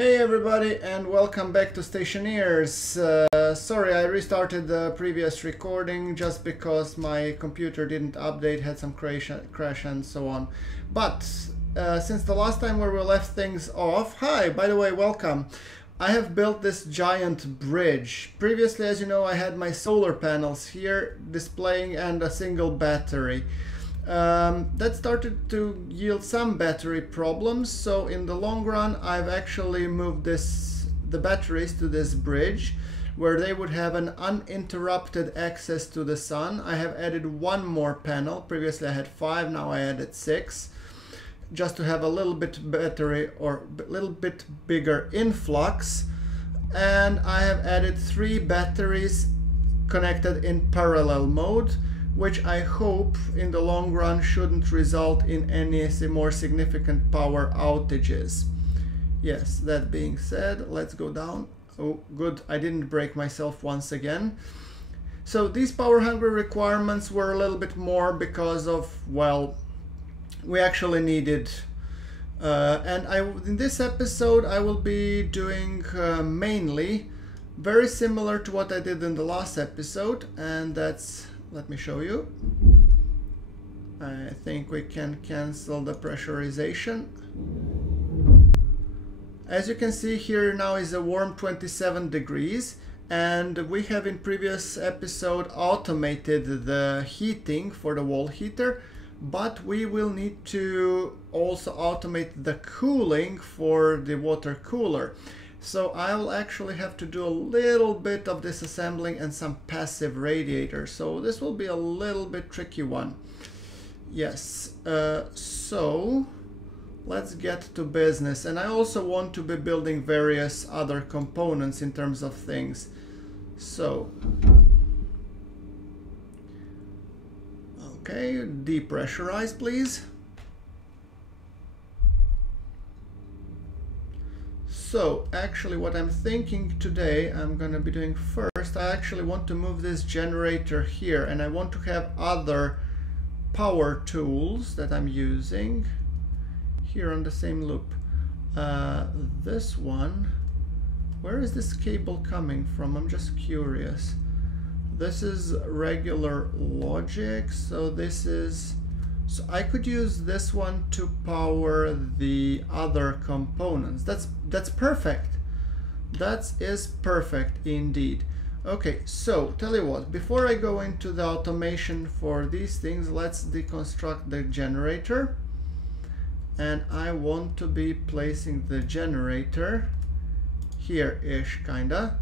Hey everybody, and welcome back to Stationeers. Sorry, I restarted the previous recording just because my computer didn't update, had some crash and so on. But since the last time where we left things off, hi, by the way, welcome. I have built this giant bridge. Previously, as you know, I had my solar panels here displaying and a single battery. That started to yield some battery problems, so in the long run I've actually moved the batteries to this bridge where they would have an uninterrupted access to the sun. I have added one more panel. Previously I had 5, now I added 6, just to have a little bit battery or a little bit bigger influx. And I have added 3 batteries connected in parallel mode, which I hope in the long run shouldn't result in any more significant power outages. Yes, that being said, let's go down. Oh, good, I didn't break myself once again. So these power hungry requirements were a little bit more because of, well, we actually needed and in this episode I will be doing mainly very similar to what I did in the last episode, and that's, let me show you. I think we can cancel the pressurization. As you can see here now is a warm 27 degrees, and we have in previous episode automated the heating for the wall heater, but we will need to also automate the cooling for the water cooler. So I'll actually have to do a little bit of disassembling and some passive radiators. So this will be a little bit tricky one. Yes, so let's get to business. And I also want to be building various other components in terms of things. So, okay, depressurize please. So actually what I'm thinking today I'm going to be doing first, I actually want to move this generator here, and I want to have other power tools that I'm using here on the same loop. This one, where is this cable coming from? I'm just curious. This is regular logic, so this is, so I could use this one to power the other components. That's perfect. That is perfect indeed. Okay, so tell you what, before I go into the automation for these things, let's deconstruct the generator. And I want to be placing the generator here-ish kinda.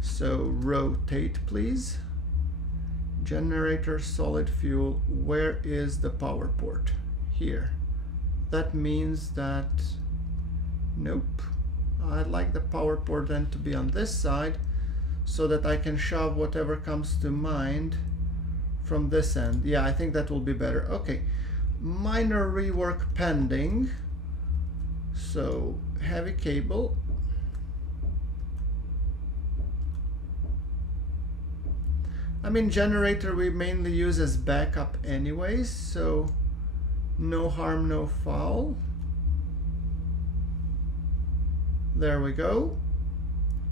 So rotate please. Generator, solid fuel, where is the power port? Here. That means that, nope. I'd like the power port then to be on this side so that I can shove whatever comes to mind from this end. Yeah, I think that will be better. Okay, minor rework pending. So heavy cable. I mean, generator we mainly use as backup anyways, so no harm, no foul. There we go.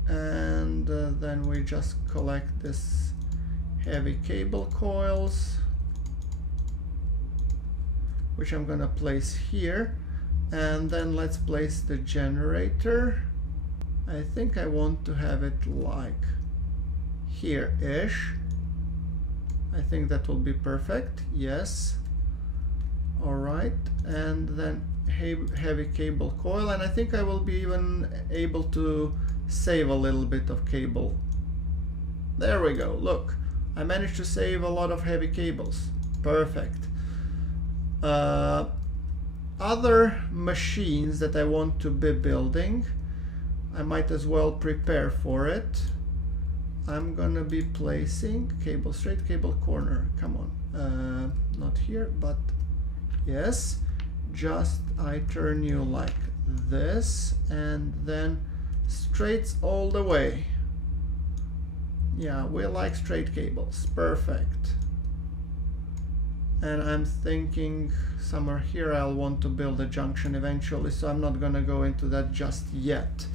And then we just collect this heavy cable coils, which I'm gonna place here. And then let's place the generator. I think I want to have it like here-ish. I think that will be perfect. Yes. All right. And then heavy cable coil. And I think I will be even able to save a little bit of cable. There we go. Look, I managed to save a lot of heavy cables. Perfect. Other machines that I want to be building, I might as well prepare for it. I'm gonna be placing cable straight, cable corner. Come on, not here, but yes. Just I turn you like this, and then straights all the way. Yeah, we like straight cables. Perfect. And I'm thinking somewhere here I'll want to build a junction eventually, so I'm not gonna go into that just yet.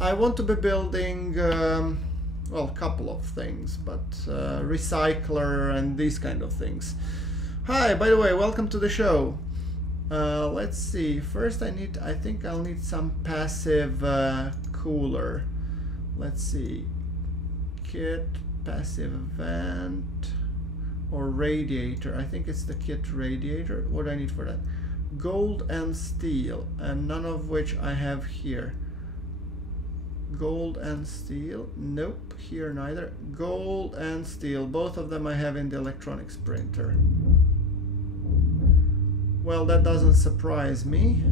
I want to be building, well, a couple of things, but recycler and these kind of things. Hi, by the way, welcome to the show. Let's see, first I think I'll need some passive cooler. Let's see, kit, passive vent, or radiator. I think it's the kit radiator. What do I need for that? Gold and steel, and none of which I have here. Gold and steel, nope, here neither. Gold and steel, both of them I have in the electronics printer. Well, that doesn't surprise me.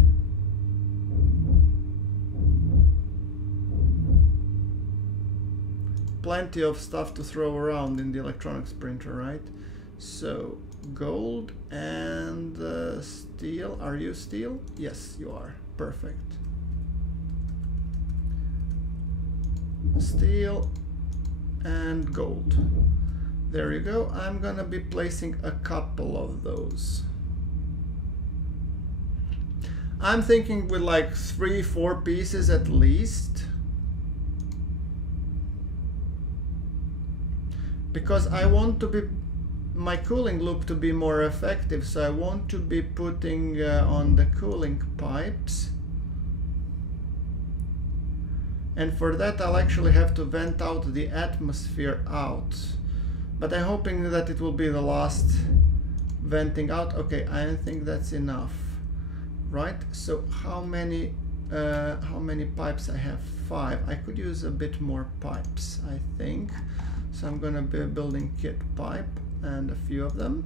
Plenty of stuff to throw around in the electronics printer, right? So, gold and steel. Are you steel? Yes, you are. Perfect. Steel and gold. There you go. I'm gonna be placing a couple of those. I'm thinking with like 3-4 pieces at least, because I want to be my cooling loop to be more effective, so I want to be putting on the cooling pipes. And for that I'll actually have to vent out the atmosphere out. But I'm hoping that it will be the last venting out. Okay, I think that's enough. Right, so how many pipes I have? 5. I could use a bit more pipes, I think. So I'm gonna be building kit pipe and a few of them.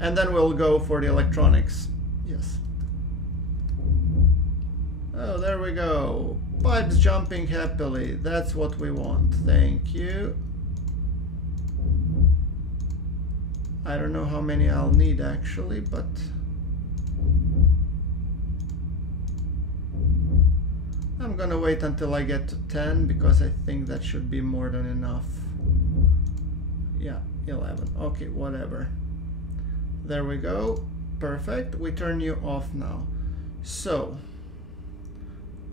And then we'll go for the electronics. Yes. Oh, there we go. Pipes jumping happily. That's what we want. Thank you. I don't know how many I'll need actually, but I'm gonna wait until I get to 10 because I think that should be more than enough. Yeah, 11. Okay, whatever. There we go. Perfect. We turn you off now. So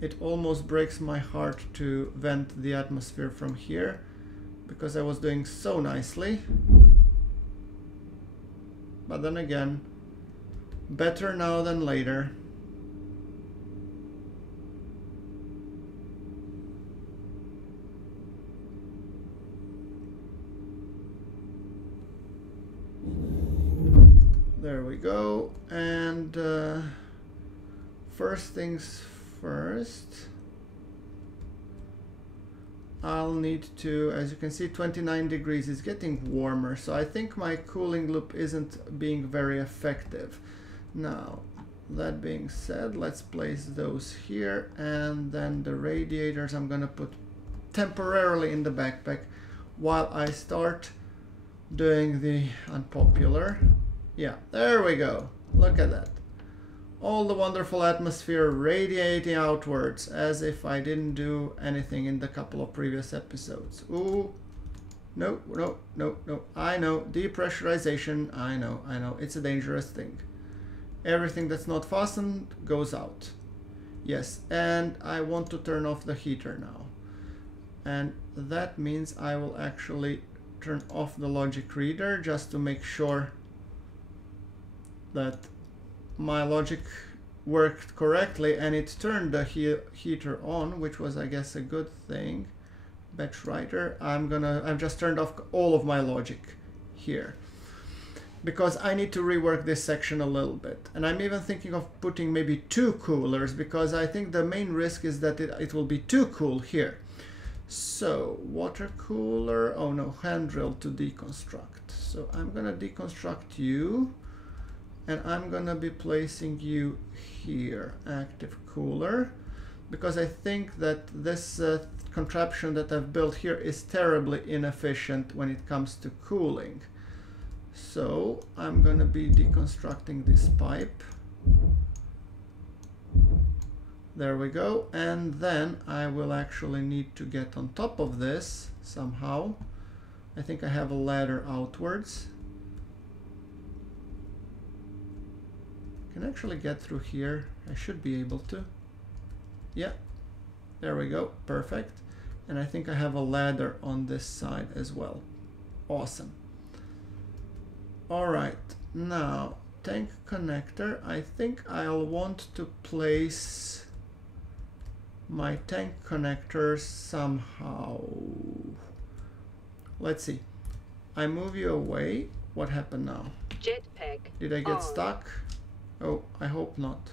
it almost breaks my heart to vent the atmosphere from here because I was doing so nicely. But then again, better now than later. There we go. And first things first, I'll need to, as you can see, 29 degrees is getting warmer, so I think my cooling loop isn't being very effective. Now, that being said, let's place those here, and then the radiators I'm gonna put temporarily in the backpack while I start doing the unpopular. Yeah, there we go. Look at that. All the wonderful atmosphere radiating outwards as if I didn't do anything in the couple of previous episodes. Ooh, no, no, no, no. I know, depressurization, I know, it's a dangerous thing. Everything that's not fastened goes out. Yes, and I want to turn off the heater now. And that means I will actually turn off the logic reader just to make sure that my logic worked correctly, and it turned the heater on, which was, I guess, a good thing. Batch writer. I've just turned off all of my logic here because I need to rework this section a little bit, and I'm even thinking of putting maybe 2 coolers because I think the main risk is that it will be too cool here. So water cooler, oh no, hand drill to deconstruct. So I'm gonna deconstruct you, and I'm gonna be placing you here, active cooler, because I think that this contraption that I've built here is terribly inefficient when it comes to cooling. So I'm gonna be deconstructing this pipe. There we go, and then I will actually need to get on top of this somehow I think I have a ladder outwards. Can actually get through here. I should be able to. Yeah, there we go, perfect. And I think I have a ladder on this side as well. Awesome. All right, now tank connector. I think I'll want to place my tank connectors somehow. Let's see. I move you away. What happened now? Jetpack. Did I get stuck? Oh, I hope not.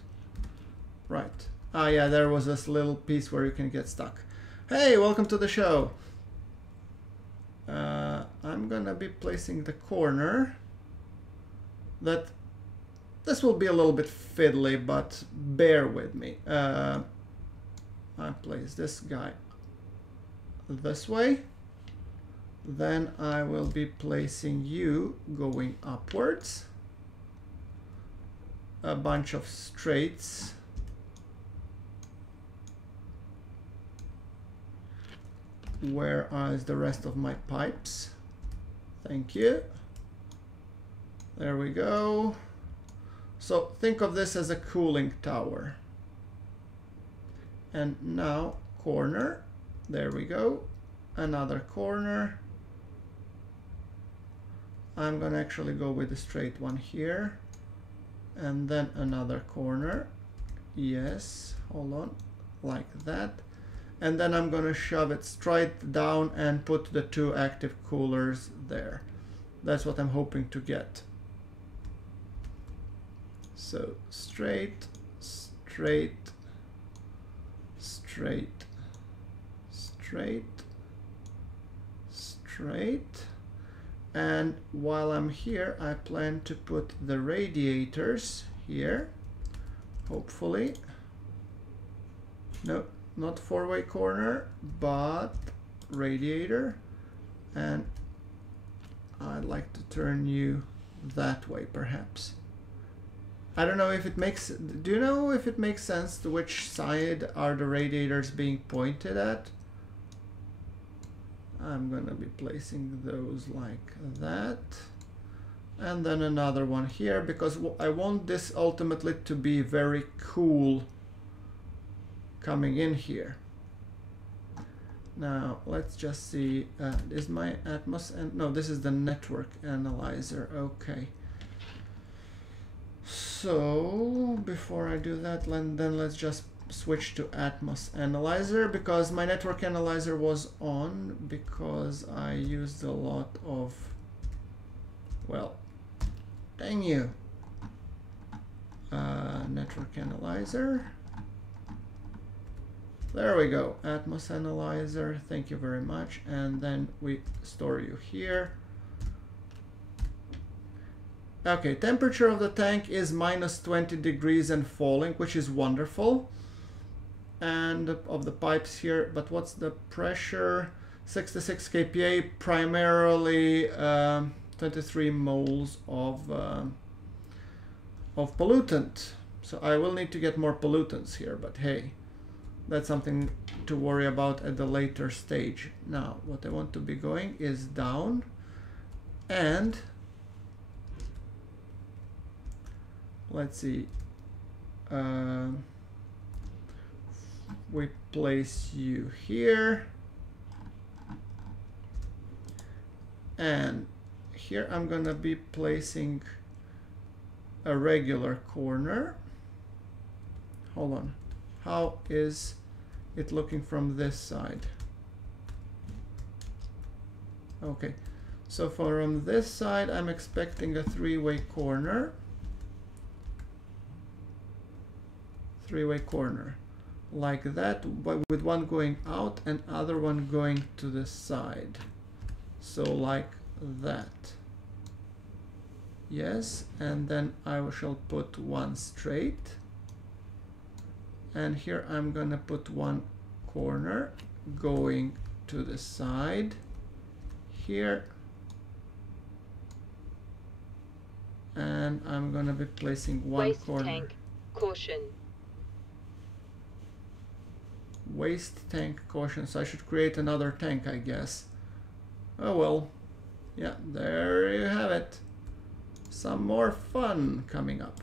Right. Ah, yeah, there was this little piece where you can get stuck. Hey, welcome to the show. I'm gonna be placing the corner. This will be a little bit fiddly, but bear with me. I place this guy this way. Then I will be placing you going upwards. A bunch of straights. Where is the rest of my pipes? Thank you. There we go. So think of this as a cooling tower. And now corner. There we go. Another corner. I'm gonna actually go with the straight one here. And then another corner. Yes, hold on, like that. And then I'm gonna shove it straight down and put the two active coolers there. That's what I'm hoping to get. So straight, straight, straight, straight, straight. And while I'm here, I plan to put the radiators here, hopefully. No, not four-way corner, but radiator. And I'd like to turn you that way, perhaps. I don't know if it makes, do you know if it makes sense to which side are the radiators being pointed at? I'm gonna be placing those like that. And then another one here, because I want this ultimately to be very cool coming in here. Now let's just see, is my Atmos, and no, this is the network analyzer. Okay. So before I do that, then let's just switch to Atmos analyzer, because my network analyzer was on because I used a lot of, well, dang you, network analyzer. There we go, Atmos analyzer, thank you very much. And then we store you here. Okay, temperature of the tank is -20 degrees and falling, which is wonderful. And of the pipes here, but what's the pressure? 66 kPa, primarily 23 moles of pollutant. So I will need to get more pollutants here, but hey, that's something to worry about at the later stage. Now, what I want to be going is down, and let's see. We place you here, and here I'm gonna be placing a regular corner. Hold on, how is it looking from this side? Okay, so from this side I'm expecting a three-way corner. Three-way corner. Like that, but with one going out and other one going to the side. So like that. Yes, and then I shall put one straight. And here I'm gonna put one corner going to the side. Here. And I'm gonna be placing one Waste corner. tank, caution. Waste tank, caution, so I should create another tank, I guess. Oh well, Yeah, there you have it. Some more fun coming up.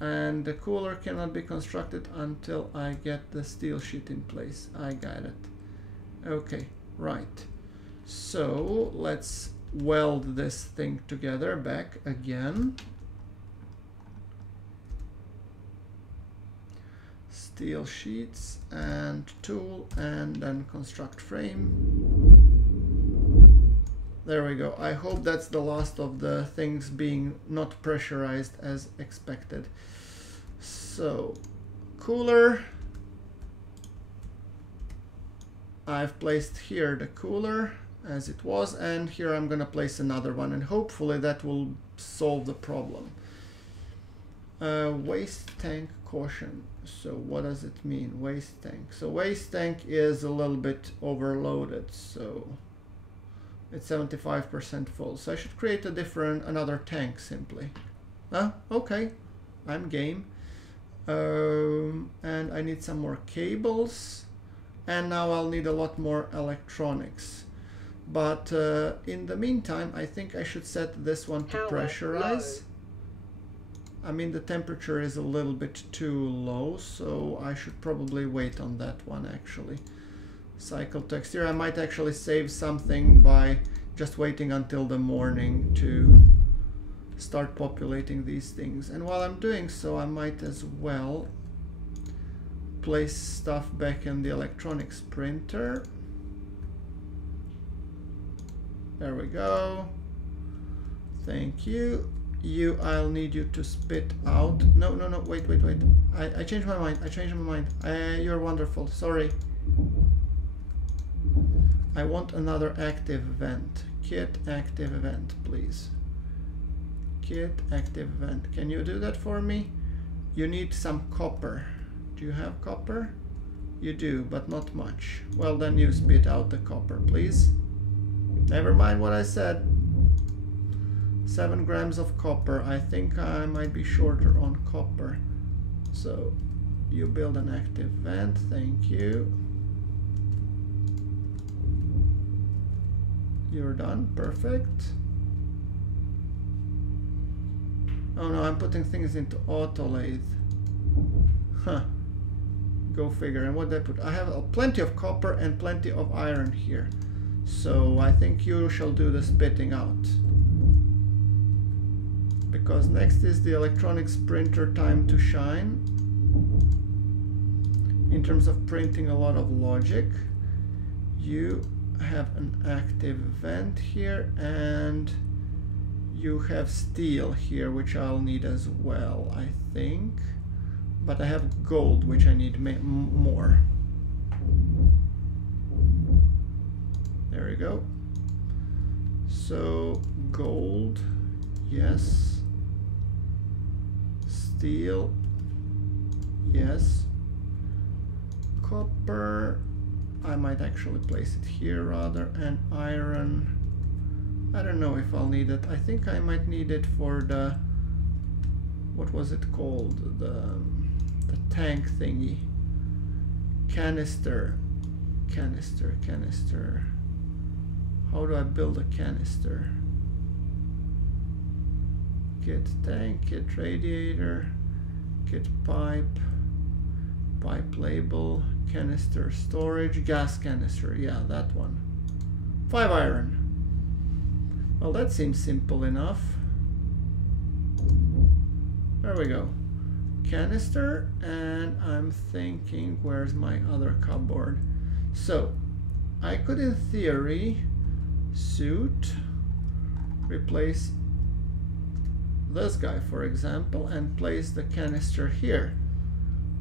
And the cooler cannot be constructed until I get the steel sheet in place. I got it. Okay, right. So let's weld this thing together back again. Steel sheets and tool, and then construct frame. There we go. I hope that's the last of the things being not pressurized as expected. So, cooler. I've placed here the cooler as it was, and here I'm gonna place another one, and hopefully that will solve the problem. Waste tank caution. So what does it mean, waste tank? So waste tank is a little bit overloaded, so it's 75% full. So I should create another tank simply. Okay, I'm game. And I need some more cables, and now I'll need a lot more electronics. But in the meantime, I think I should set this one to pressurize. I mean, the temperature is a little bit too low, so I should probably wait on that one actually. Cycle to exterior. I might actually save something by just waiting until the morning to start populating these things. And while I'm doing so, I might as well place stuff back in the electronics printer. There we go. Thank you. I'll need you to spit out. No, wait. I changed my mind. You're wonderful. Sorry. I want another active event. Kit active event, please. Kit active event. Can you do that for me? You need some copper. Do you have copper? You do, but not much. Well, then you spit out the copper, please. Never mind what I said. 7 grams of copper. I think I might be shorter on copper. So you build an active vent. Thank you. You're done. Perfect. Oh no, I'm putting things into auto lathe. Huh. Go figure. And what did I put? I have plenty of copper and plenty of iron here. So I think you shall do the spitting out. Because next is the electronics printer time to shine. In terms of printing a lot of logic. You have an active vent here, and you have steel here, which I'll need as well, I think. But I have gold, which I need more. There we go. So gold, yes. Steel, yes. Copper, I might actually place it here rather, and iron. I don't know if I'll need it. I think I might need it for the, what was it called? The tank thingy. Canister. How do I build a canister? Kit tank, kit radiator, kit pipe, pipe label, canister storage, gas canister, yeah, that one. 5 iron. Well, that seems simple enough. There we go. Canister, and I'm thinking, where's my other cupboard? So, I could in theory suit, replace this guy, for example, and place the canister here,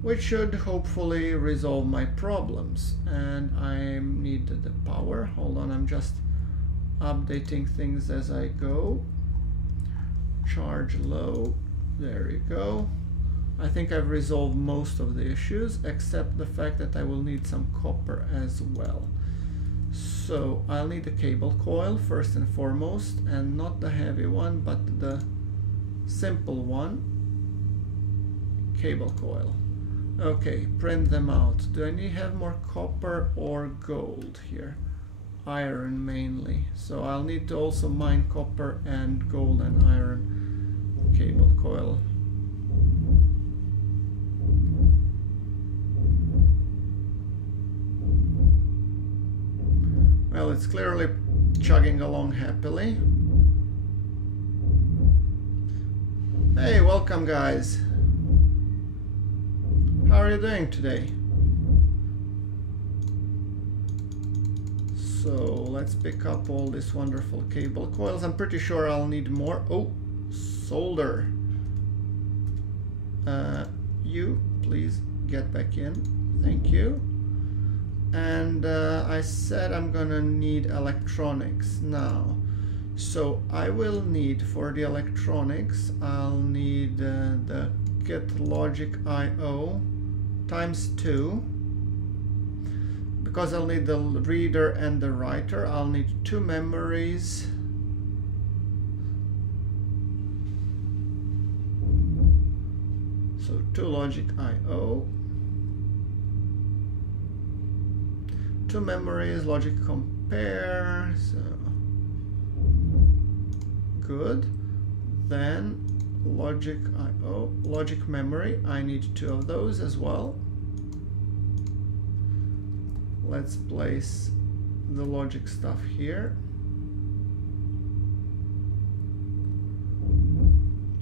which should hopefully resolve my problems. And I need the power. Hold on, I'm just updating things as I go. Charge low. There you go. I think I've resolved most of the issues, except the fact that I will need some copper as well. So I'll need a cable coil first and foremost, and not the heavy one, but the simple one. Cable coil. Okay, print them out. Do I need to have more copper or gold here? iron mainly. So I'll need to also mine copper and gold and iron cable coil. Well, it's clearly chugging along happily. Hey, welcome guys. How are you doing today? So let's pick up all these wonderful cable coils. I'm pretty sure I'll need more. Oh, solder. You please get back in. Thank you. And I said I'm gonna need electronics now. So I will need, for the electronics, I'll need the kit logic IO ×2. Because I'll need the reader and the writer, I'll need 2 memories. So 2 logic IO. 2 memories, logic compare, so good. Then logic IO, logic memory, I need 2 of those as well. Let's place the logic stuff here.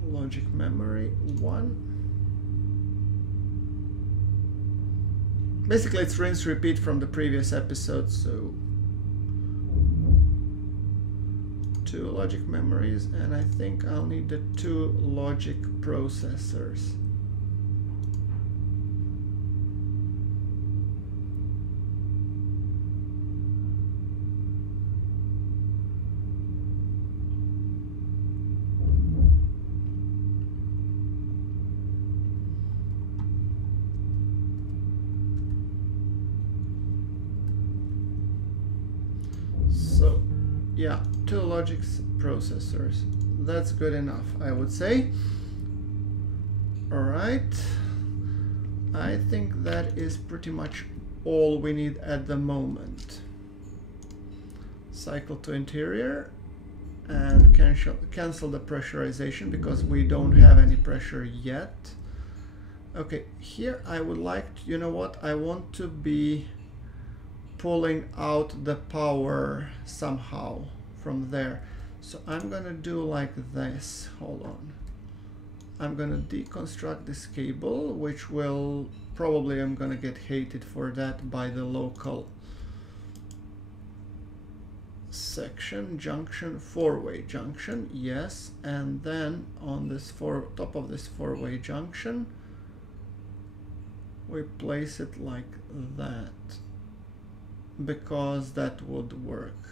Logic memory 1. Basically, it's rinse repeat from the previous episode, so 2 logic memories, and I think I'll need the 2 logic processors. So, yeah, 2 logic processors. That's good enough, I would say. Alright. I think that is pretty much all we need at the moment. Cycle to interior and cancel the pressurization because we don't have any pressure yet. Okay, here I would like to, you know what, I want to be pulling out the power somehow from there. So I'm gonna do like this. Hold on. I'm gonna deconstruct this cable, which will probably, I'm gonna get hated for that by the local section. Junction, 4-way junction, yes. And then on this top of this 4-way junction, we place it like that, because that would work.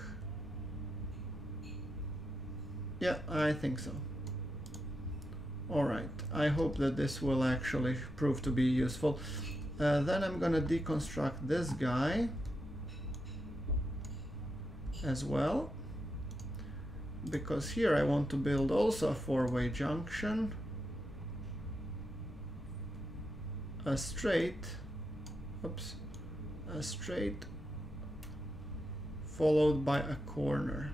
Yeah, I think so. Alright, I hope that this will actually prove to be useful. Then I'm gonna deconstruct this guy as well, because here I want to build also a 4-way junction, a straight, oops, a straight followed by a corner.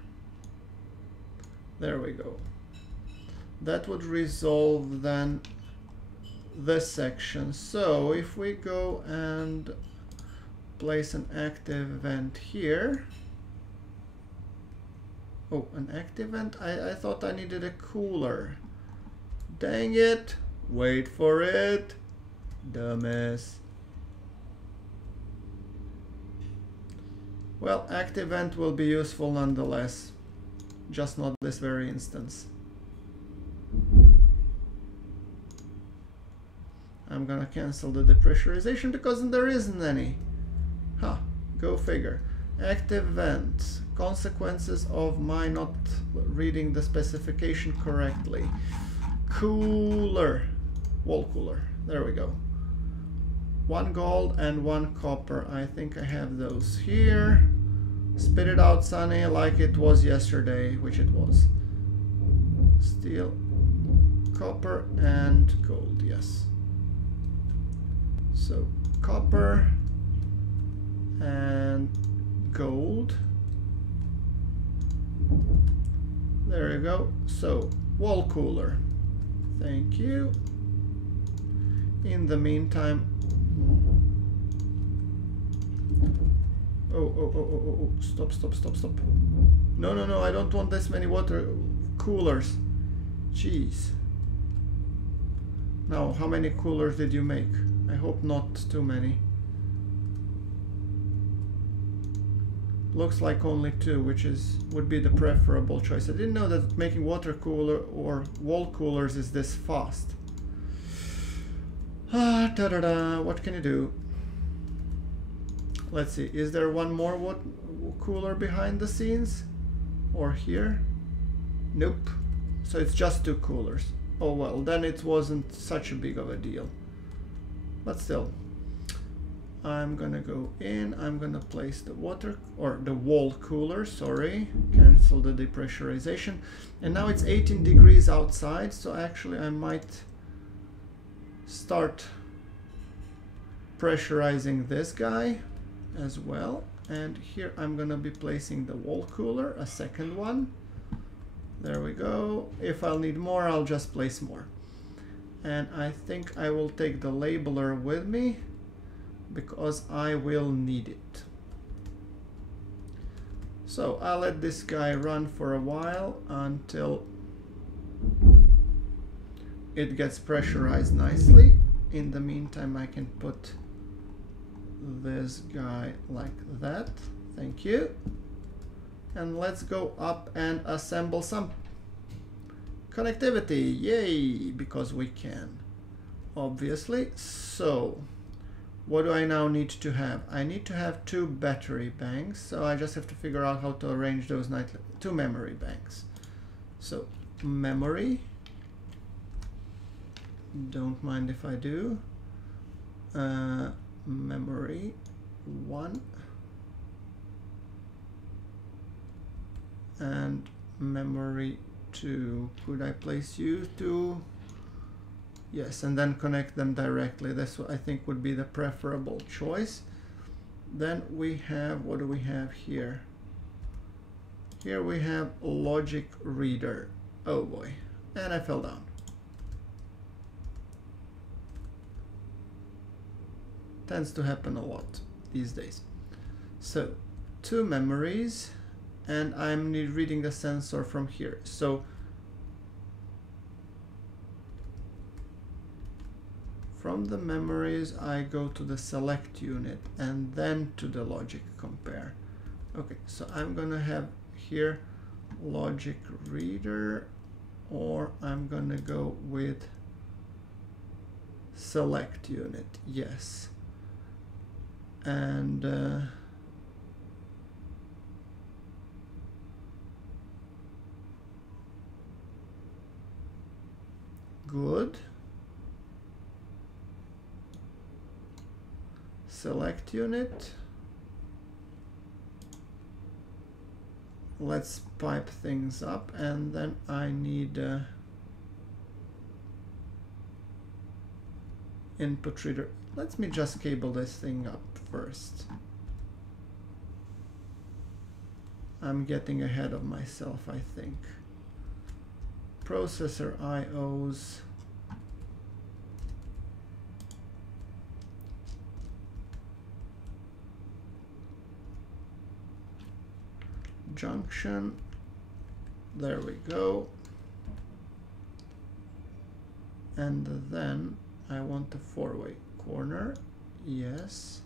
There we go. That would resolve then this section. So if we go and place an active vent here. Oh, an active vent? I thought I needed a cooler. Dang it. Wait for it. Dumbass. Well, active vent will be useful nonetheless, just not this very instance. I'm gonna cancel the depressurization because there isn't any. Huh, go figure. Active vent. Consequences of my not reading the specification correctly. Cooler. Wall cooler. There we go. 1 gold and 1 copper. I think I have those here. Spit it out, Sonny, like it was yesterday, which it was. Steel, copper, and gold, yes. So, copper and gold. There you go. So, wall cooler. Thank you. In the meantime... Oh, stop. No, I don't want this many water coolers. Jeez. Now, how many coolers did you make? I hope not too many. Looks like only 2, which would be the preferable choice. I didn't know that making water cooler or wall coolers is this fast. What can you do? Let's see, is there one more cooler behind the scenes? Or here? Nope. So it's just 2 coolers. Oh well, then it wasn't such a big of a deal. But still. I'm gonna go in, I'm gonna place the wall cooler, sorry. Cancel the depressurization. And now it's 18 degrees outside, so actually I might start pressurizing this guy as well. And here I'm gonna be placing the wall cooler, a second one. There we go. If I'll need more, I'll just place more. And I think I will take the labeler with me because I will need it. So I'll let this guy run for a while until it gets pressurized nicely. In the meantime, I can put this guy like that. Thank you. And let's go up and assemble some connectivity. Yay, because we can, obviously. So what do I now need to have? I need to have 2 battery banks, so I just have to figure out how to arrange those 2 memory banks. So memory, don't mind if I do. Memory 1 and memory 2. Could I place you 2? Yes, and then connect them directly. That's what I think would be the preferable choice. Then we have, what do we have here? Here we have logic reader. Oh boy, and I fell down. Tends to happen a lot these days. So 2 memories, and I'm reading the sensor from here. So from the memories, I go to the select unit and then to the logic compare. Okay, so I'm gonna have here logic reader, or I'm gonna go with select unit, yes. And good. Select unit. Let's pipe things up, and then I need input reader. Let me just cable this thing up first. I'm getting ahead of myself, I think. Processor IOs. Junction. There we go. And then I want a 4-way corner. Yes.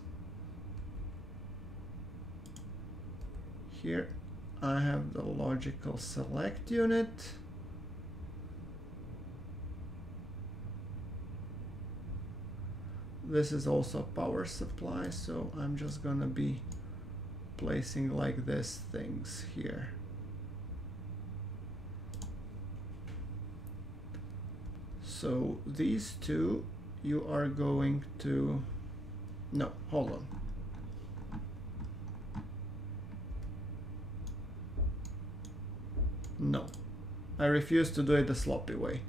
Here I have the logical select unit. This is also a power supply, so I'm just gonna be placing like this things here. So these 2 you are going to, no, hold on. No, I refuse to do it the sloppy way.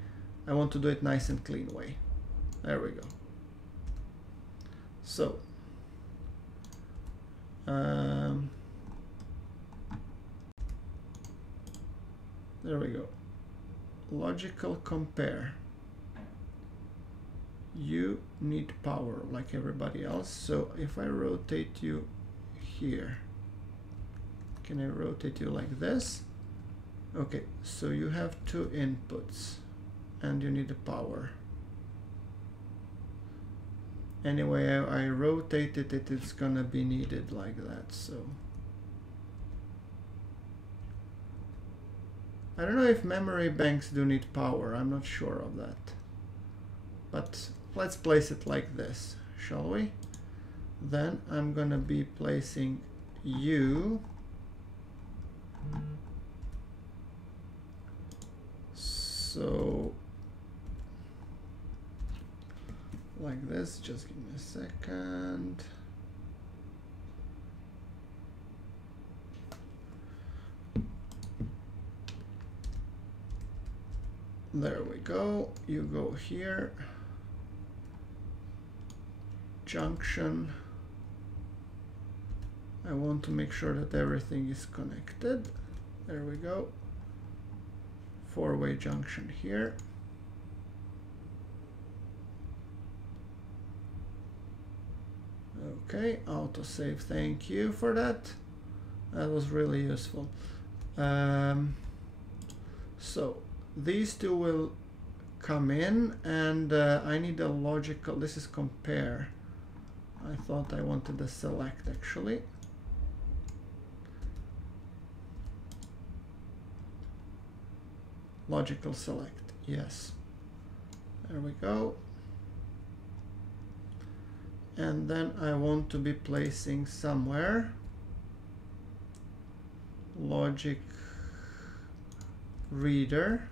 I want to do it nice and clean way. There we go. So there There we go. Logical compare. You need power like everybody else. So if I rotate you here, can I rotate you like this? Okay, so you have 2 inputs and you need the power. Anyway, I rotate it, it's gonna be needed like that, so. I don't know if memory banks do need power, I'm not sure of that. But let's place it like this, shall we? Then I'm gonna be placing you. So, like this, just give me a second. There we go. You go here. Junction. I want to make sure that everything is connected. There we go. 4-way junction here. Okay, autosave, thank you for that. That was really useful. So these two will come in, and I need a logical, this is compare. I thought I wanted a select actually. Logical select, yes. There we go. And then I want to be placing somewhere logic reader,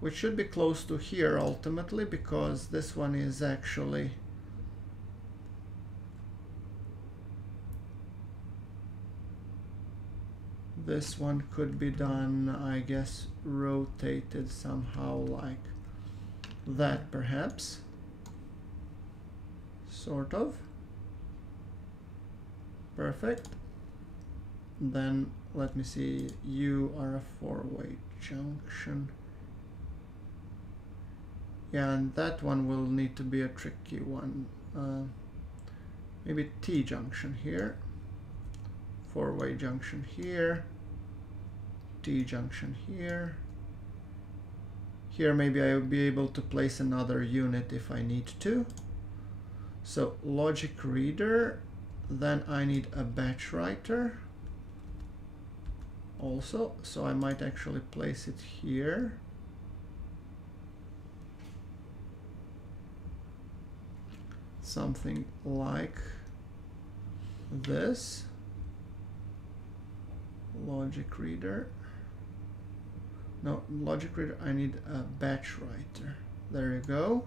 which should be close to here ultimately, because this one is actually this one could be done, I guess, rotated somehow like that perhaps. Sort of. Perfect. Then let me see, you are a 4-way junction. Yeah, and that one will need to be a tricky one. Maybe T junction here. 4-way junction here. T junction here. Here maybe I will be able to place another unit if I need to. So logic reader, then I need a batch writer also, so I might actually place it here. Something like this. Logic reader. No, logic reader, I need a batch writer. There you go.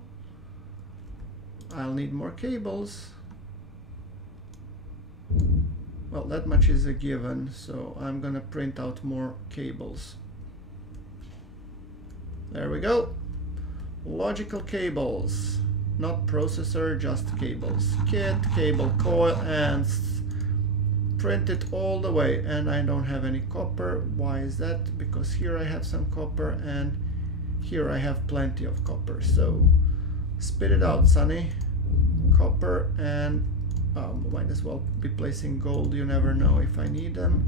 I'll need more cables. Well, that much is a given, so I'm gonna print out more cables. There we go. Logical cables. Not processor, just cables. Kit, cable coil, and print it all the way. And I don't have any copper. Why is that? Because here I have some copper and here I have plenty of copper. So spit it out, Sonny. Copper, and might as well be placing gold. You never know if I need them,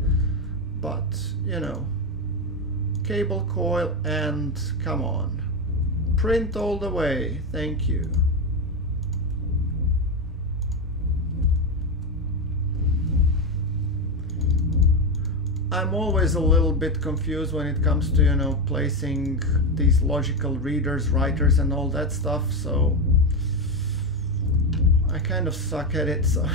but you know, cable coil, and come on, print all the way. Thank you. I'm always a little bit confused when it comes to, you know, placing these logical readers, writers, and all that stuff, so I kind of suck at it, so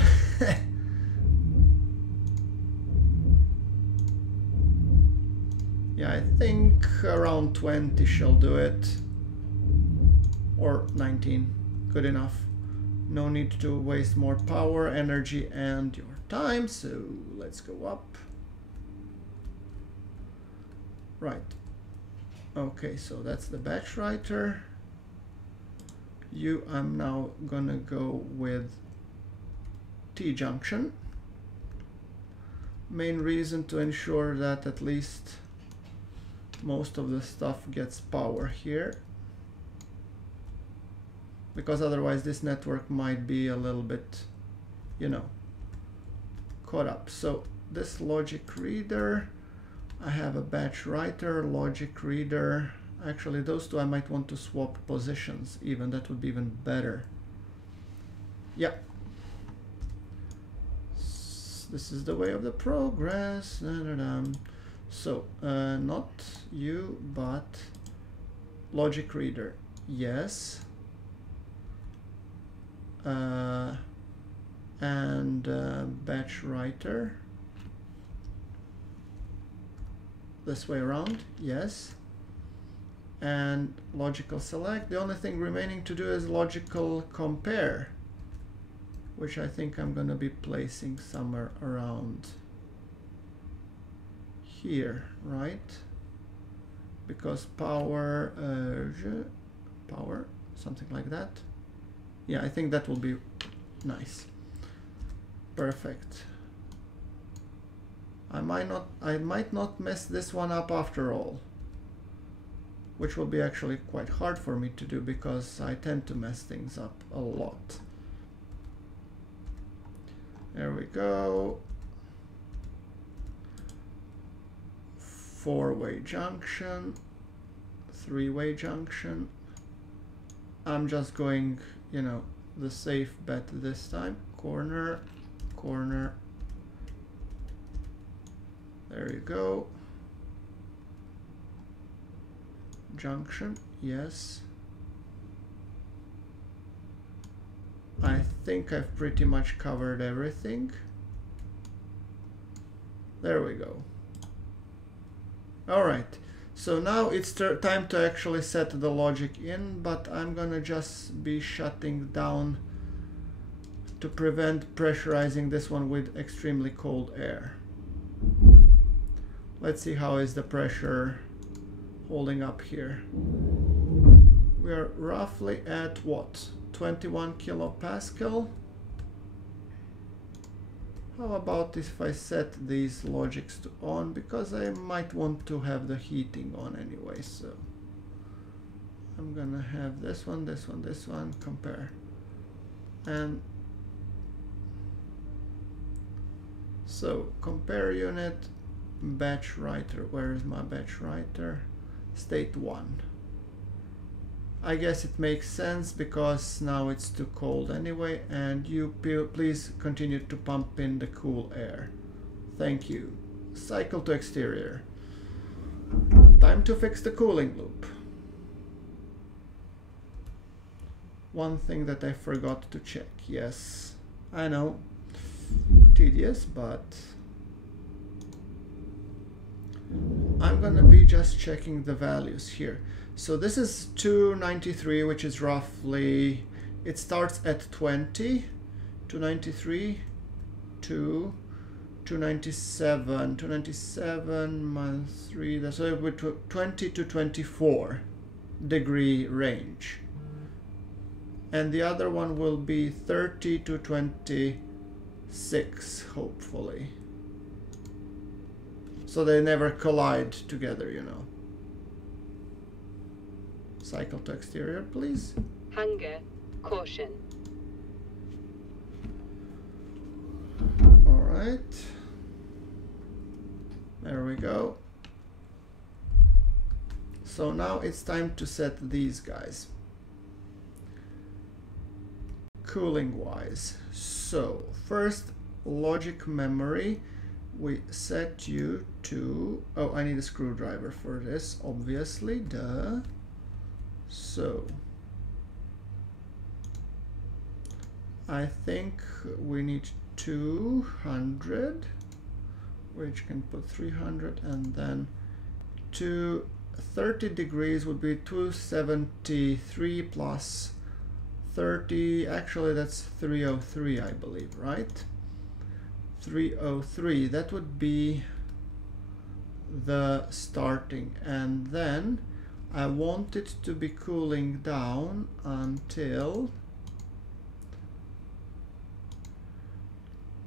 yeah, I think around 20 shall do it, or 19, good enough. No need to waste more power, energy, and your time, so let's go up. Right, okay, so that's the batch writer. I'm now gonna go with T junction. Main reason to ensure that at least most of the stuff gets power here, because otherwise this network might be a little bit, you know, caught up. So this logic reader, I have a batch writer, logic reader. Actually, those two I might want to swap positions even. That would be even better. Yeah. This is the way of the progress. So, not you, but logic reader. Yes. And batch writer. This way around. Yes. And logical select. The only thing remaining to do is logical compare, which I think I'm going to be placing somewhere around here, right? Because power, power, something like that. Yeah, I think that will be nice. Perfect. I might not mess this one up after all, which will be actually quite hard for me to do because I tend to mess things up a lot. There we go. 4-way junction, 3-way junction. I'm just going, you know, the safe bet this time. Corner, corner. There you go. Junction, yes. I think I've pretty much covered everything. There we go. All right, so now it's time to actually set the logic in, but I'm gonna just be shutting down to prevent pressurizing this one with extremely cold air. Let's see how is the pressure holding up here. We are roughly at what? 21 kilopascal. How about if I set these logics to on, because I might want to have the heating on anyway, so I'm gonna have this one, this one, this one, compare. And so compare unit, batch writer. Where is my batch writer? State 1. I guess it makes sense because now it's too cold anyway, and you please continue to pump in the cool air. Thank you. Cycle to exterior. Time to fix the cooling loop. One thing that I forgot to check. Yes, I know. Tedious, but I'm gonna be just checking the values here. So this is 293, which is roughly, it starts at 20, 293, 297, 297 minus 3, that's with 20 to 24 degree range. And the other one will be 30 to 26, hopefully. So they never collide together, you know. Cycle to exterior, please. Hunger, caution. All right. There we go. So now it's time to set these guys. Cooling wise. So first, logic memory. We set you to, oh, I need a screwdriver for this, obviously, duh. So I think we need 200, which can put 300, and then 230 degrees would be 273 plus 30, actually that's 303, I believe, right? 303, that would be the starting, and then I want it to be cooling down until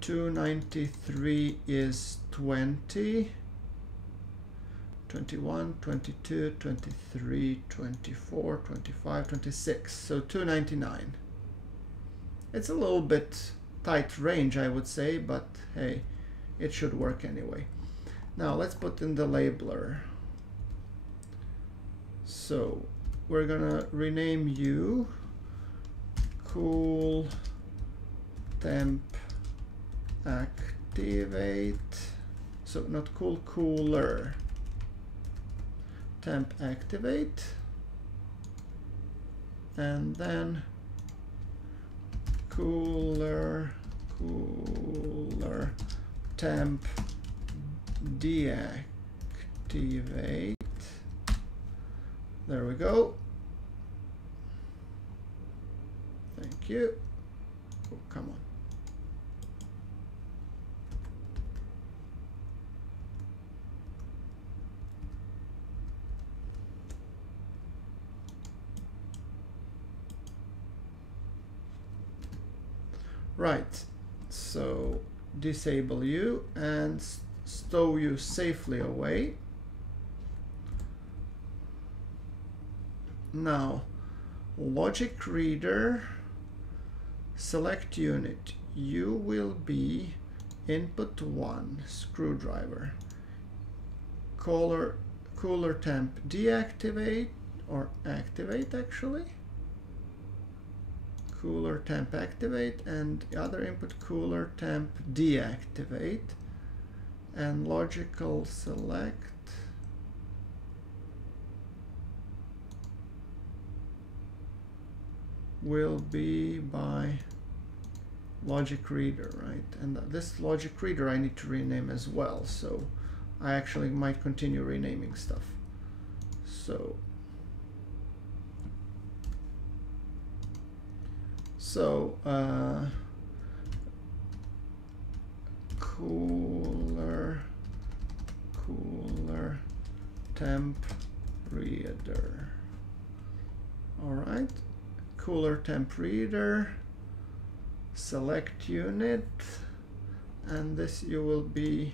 293 is 20, 21, 22, 23, 24, 25, 26. So 299. It's a little bit tight range, I would say, but hey, it should work anyway. Now let's put in the labeler. So we're gonna rename you cool temp activate. So not cool, cooler temp activate, and then cooler temp deactivate. There we go. Thank you. Oh, come on. Right, so disable you and stow you safely away. Now, logic reader, select unit. You will be input 1, screwdriver. Cooler temp deactivate, or activate actually. Cooler temp activate, and the other input cooler temp deactivate, and logical select will be by logic reader, right? And this logic reader I need to rename as well, so I actually might continue renaming stuff. So cooler temp reader. All right, cooler temp reader, select unit, and this you will be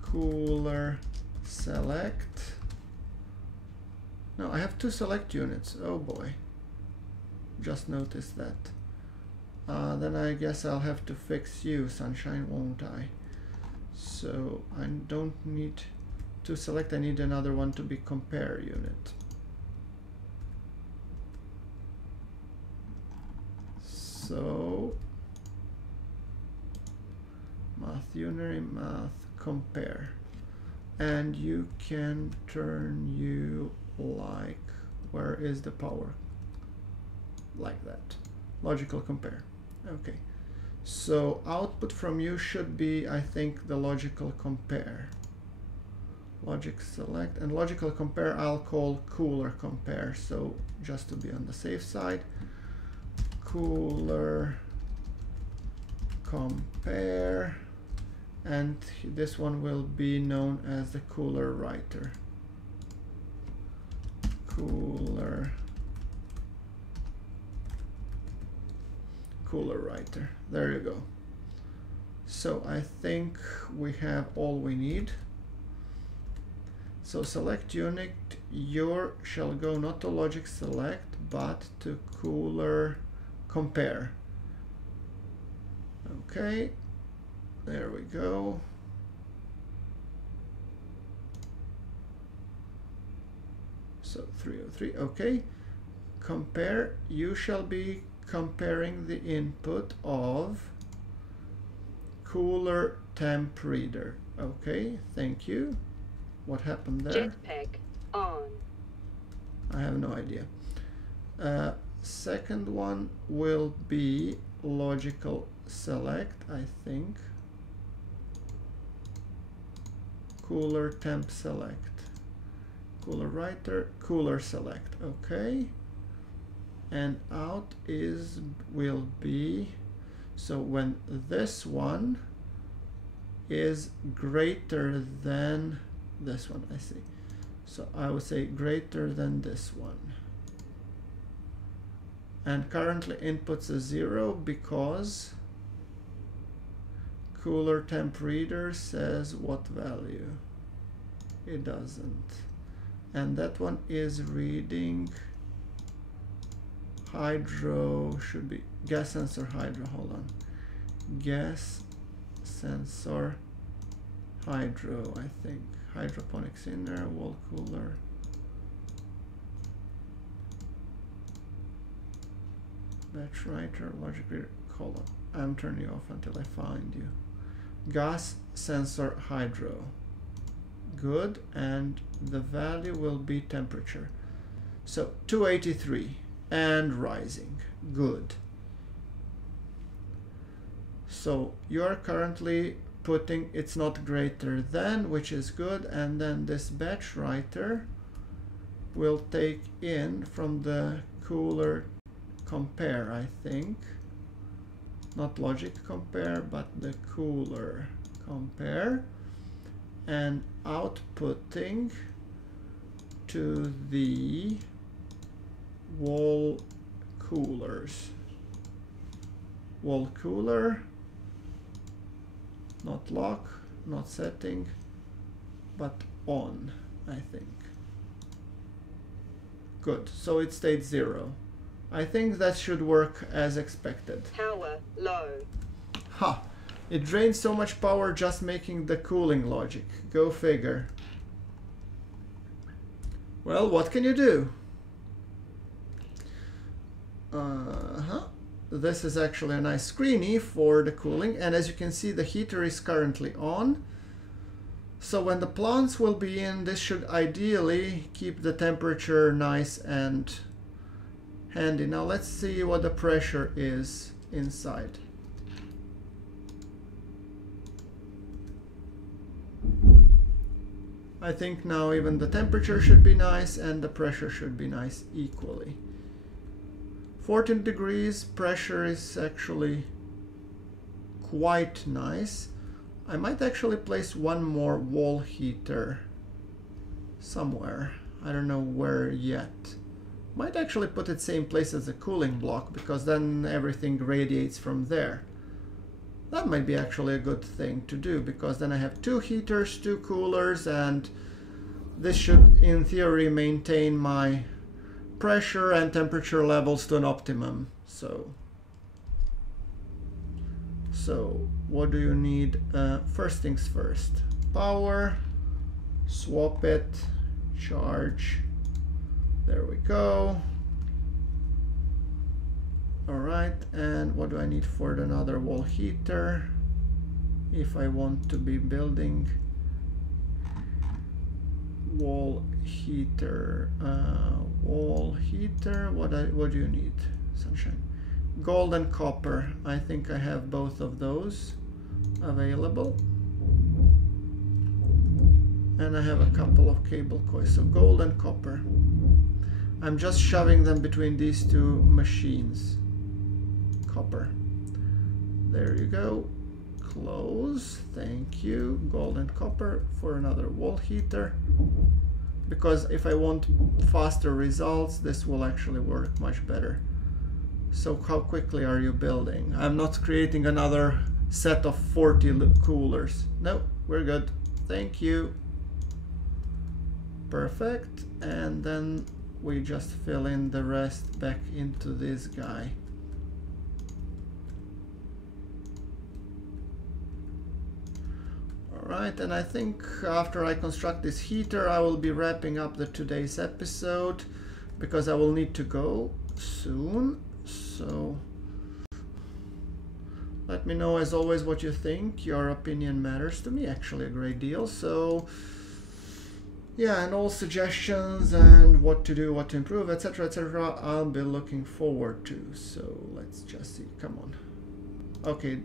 cooler select. No, I have 2 select units. Oh boy. Just noticed that. Then I guess I'll have to fix you, sunshine, won't I? So I don't need to select, I need another one to be compare unit. So math unary, math compare. And you can turn you like, where is the power? Like that. Logical compare. Okay. So output from you should be, I think, the logical compare. Logic select, and logical compare I'll call cooler compare, so just to be on the safe side. Cooler compare, and this one will be known as the cooler writer. Cooler writer. There you go. So I think we have all we need. So select unit, your shall go not to logic select, but to cooler compare. Okay, there we go. So 303, okay. Compare, you shall be comparing the input of cooler temp reader. Okay, thank you. What happened there? Jetpack on. I have no idea. Second one will be logical select, I think. Cooler temp select. Cooler writer, cooler select. Okay. And out is will be, so when this one is greater than this one, I see. So I would say greater than this one. And currently inputs a 0 because cooler temp reader says what value? it doesn't. And that one is reading hydro, should be gas sensor hydro, hold on. Gas sensor hydro, I think. Hydroponics in there, wall cooler. Batch writer, logic reader, hold on. I'm turning you off until I find you. Gas sensor hydro. Good, and the value will be temperature. So 283 and rising. Good. So you're currently putting it's not greater than, which is good, and then this batch writer will take in from the cooler compare, I think. Not logic compare, but the cooler compare, and outputting to the wall coolers. Wall cooler, not lock, not setting, but on, I think. Good, so it stayed 0. I think that should work as expected. Power low. Ha! It drains so much power just making the cooling logic. Go figure. Well, what can you do? This is actually a nice screeny for the cooling, and as you can see, the heater is currently on. So when the plants will be in, this should ideally keep the temperature nice and handy. Now let's see what the pressure is inside. I think now even the temperature should be nice and the pressure should be nice equally. 14 degrees, pressure is actually quite nice. I might actually place one more wall heater somewhere. I don't know where yet. Might actually put it same place as the cooling block, because then everything radiates from there. That might be actually a good thing to do, because then I have 2 heaters, 2 coolers, and this should in theory maintain my pressure and temperature levels to an optimum. So what do you need? First things first. Power, swap it, charge. There we go. All right, and what do I need for another wall heater? If I want to be building wall heater, what do you need? Sunshine. Gold and copper. I think I have both of those available. And I have a couple of cable coils. So gold and copper. I'm just shoving them between these 2 machines. Copper. There you go. Close. Thank you. Gold and copper for another wall heater. Because if I want faster results, this will actually work much better. So how quickly are you building? I'm not creating another set of 40 coolers. No, we're good. Thank you. Perfect. And then we just fill in the rest back into this guy. Alright, and I think after I construct this heater, I will be wrapping up today's episode, because I will need to go soon. So let me know as always what you think. Your opinion matters to me actually a great deal. So yeah, and all suggestions and what to do, what to improve, etc., I'll be looking forward to. So let's just see. Come on. Okay,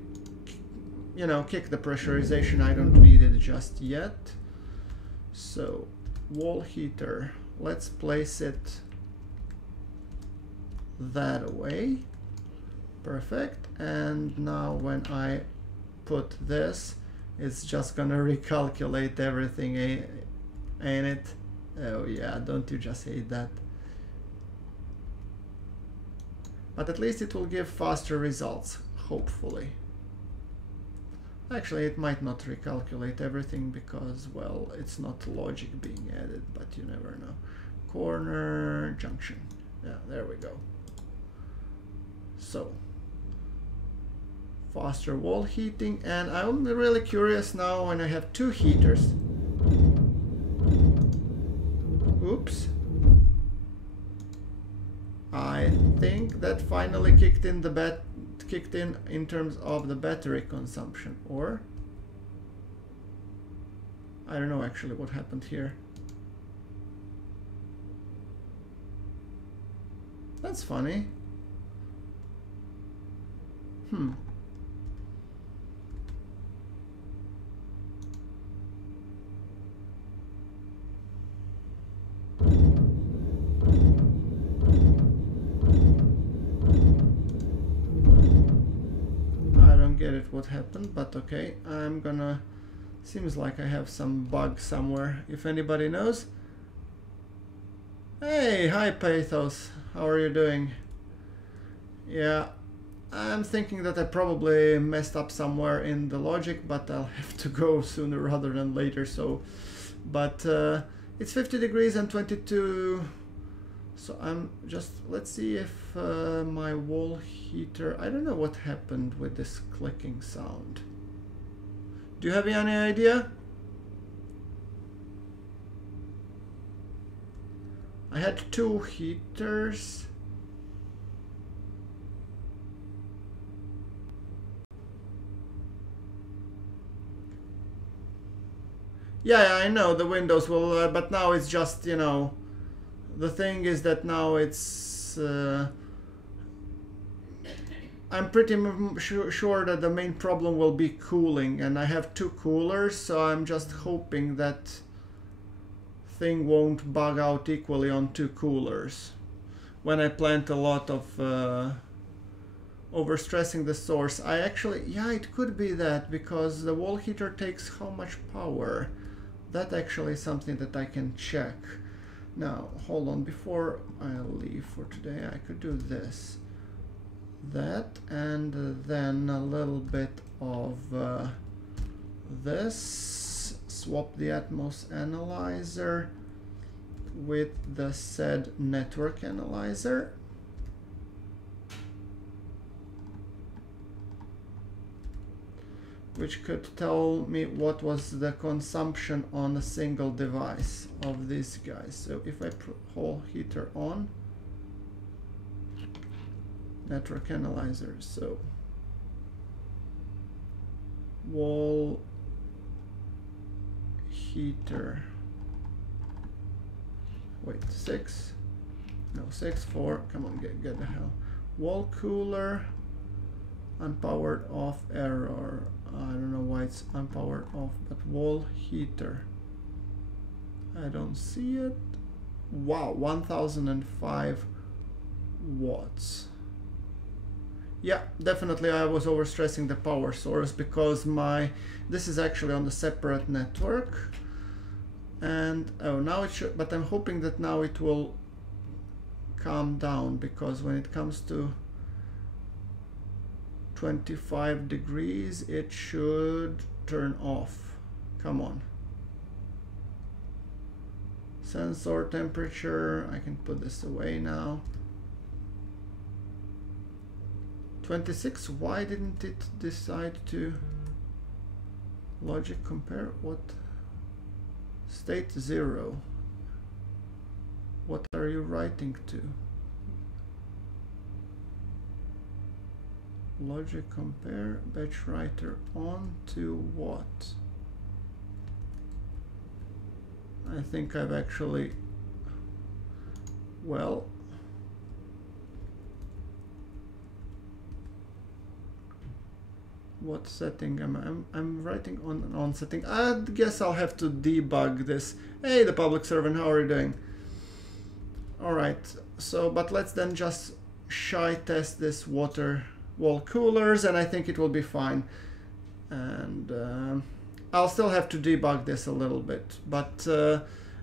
you know, kick the pressurization. I don't need it just yet. So wall heater, let's place it that away. Perfect. And now when I put this, it's just gonna recalculate everything, ain't it? Oh yeah, don't you just hate that? But at least it will give faster results, hopefully. Actually, it might not recalculate everything because, well, it's not logic being added, but you never know. Corner junction. Yeah, there we go. So, faster wall heating, and I'm really curious now when I have two heaters. Oops. I think that finally kicked in in terms of the battery consumption, or I don't know actually what happened here. That's funny. Get it what happened, but okay, I'm gonna, seems like I have some bug somewhere. If anybody knows. Hey, hi Pathos, how are you doing? Yeah, I'm thinking that I probably messed up somewhere in the logic, but I'll have to go sooner rather than later. So, but it's 50 degrees and 22. So I'm just, let's see if my wall heater, I don't know what happened with this clicking sound. Do you have any idea? I had two heaters. Yeah, I know the Windows will, but now it's just, you know, the thing is that now it's I'm pretty sure that the main problem will be cooling, and I have two coolers, so I'm just hoping that thing won't bug out equally on two coolers when I plant a lot of overstressing the source. I actually, yeah, it could be that, because the wall heater takes how much power. That actually is something that I can check. Now, hold on, before I leave for today, I could do this, that, and then a little bit of this, swap the Atmos analyzer with the said network analyzer. Which could tell me what was the consumption on a single device of these guys. So if I put whole heater on, network analyzer, so wall heater, wait, 6, no, 6, 4, come on, get the hell, wall cooler, unpowered off error. I don't know why it's unpowered off, but wall heater, I don't see it. Wow, 1005 watts. Yeah, definitely I was overstressing the power source, because this is actually on the separate network, and oh, now it should, but I'm hoping that now it will calm down, because when it comes to 25 degrees it should turn off. Come on. Sensor temperature, I can put this away now. 26, why didn't it decide to logic compare? What? State 0. What are you writing to? Logic compare, batch writer on to what? I think I've actually, well, what setting am I? I'm writing on setting. I guess I'll have to debug this. Hey, the public servant, how are you doing? All right, so, but let's then just shy test this water wall coolers, and I think it will be fine. And I'll still have to debug this a little bit, but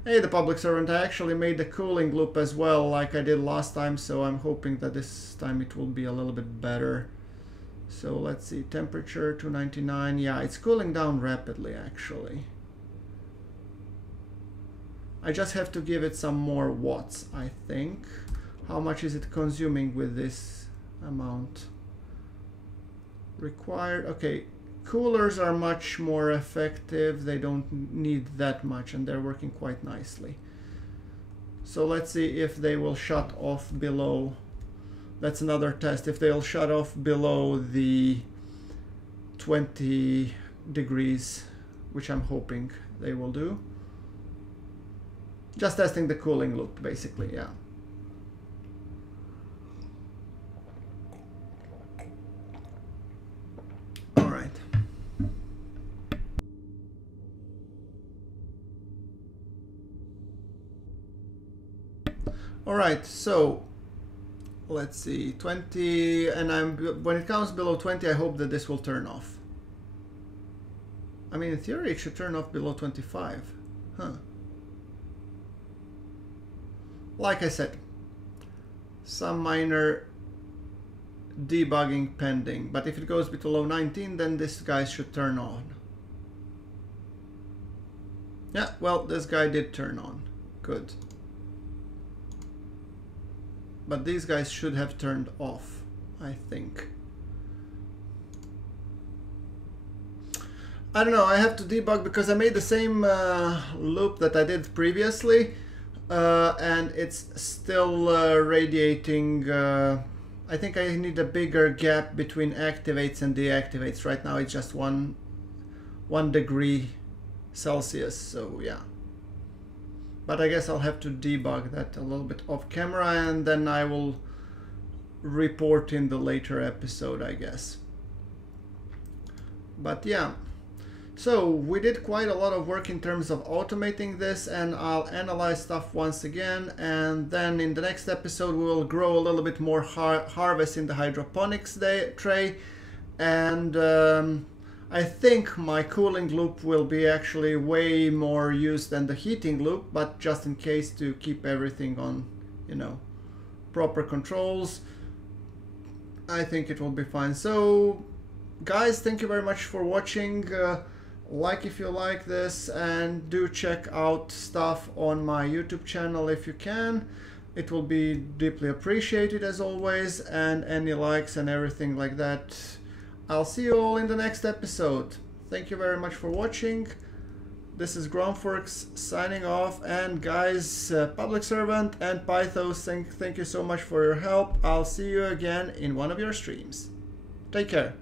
hey, the public servant, I actually made the cooling loop as well like I did last time, so I'm hoping that this time it will be a little bit better. So let's see, temperature 299. Yeah, it's cooling down rapidly actually. I just have to give it some more watts, I think. How much is it consuming with this amount? Required, okay. Coolers are much more effective. They don't need that much and they're working quite nicely. So let's see if they will shut off below. That's another test. If they'll shut off below the 20 degrees, which I'm hoping they will do. Just testing the cooling loop, basically, yeah. All right. All right, so let's see, 20, and when it comes below 20, I hope that this will turn off. I mean, in theory, it should turn off below 25. Huh. Like I said, some minor debugging pending, but if it goes below 19, then this guy should turn on. Yeah, well, this guy did turn on. Good. But these guys should have turned off, I think. I don't know, I have to debug because I made the same loop that I did previously. And it's still radiating. I think I need a bigger gap between activates and deactivates. Right now it's just one degree Celsius, so yeah. But I guess I'll have to debug that a little bit off camera and then I will report in the later episode, I guess. But yeah. So we did quite a lot of work in terms of automating this, and I'll analyze stuff once again, and then in the next episode we will grow a little bit more harvest in the hydroponics tray, and I think my cooling loop will be actually way more used than the heating loop, but just in case to keep everything on, you know, proper controls, I think it will be fine. So guys, thank you very much for watching. Like if you like this, and do check out stuff on my YouTube channel if you can. It will be deeply appreciated as always, and any likes and everything like that. I'll see you all in the next episode. Thank you very much for watching. This is GrunfWorks signing off, and guys, Public Servant and Pythos, thank you so much for your help. I'll see you again in one of your streams. Take care.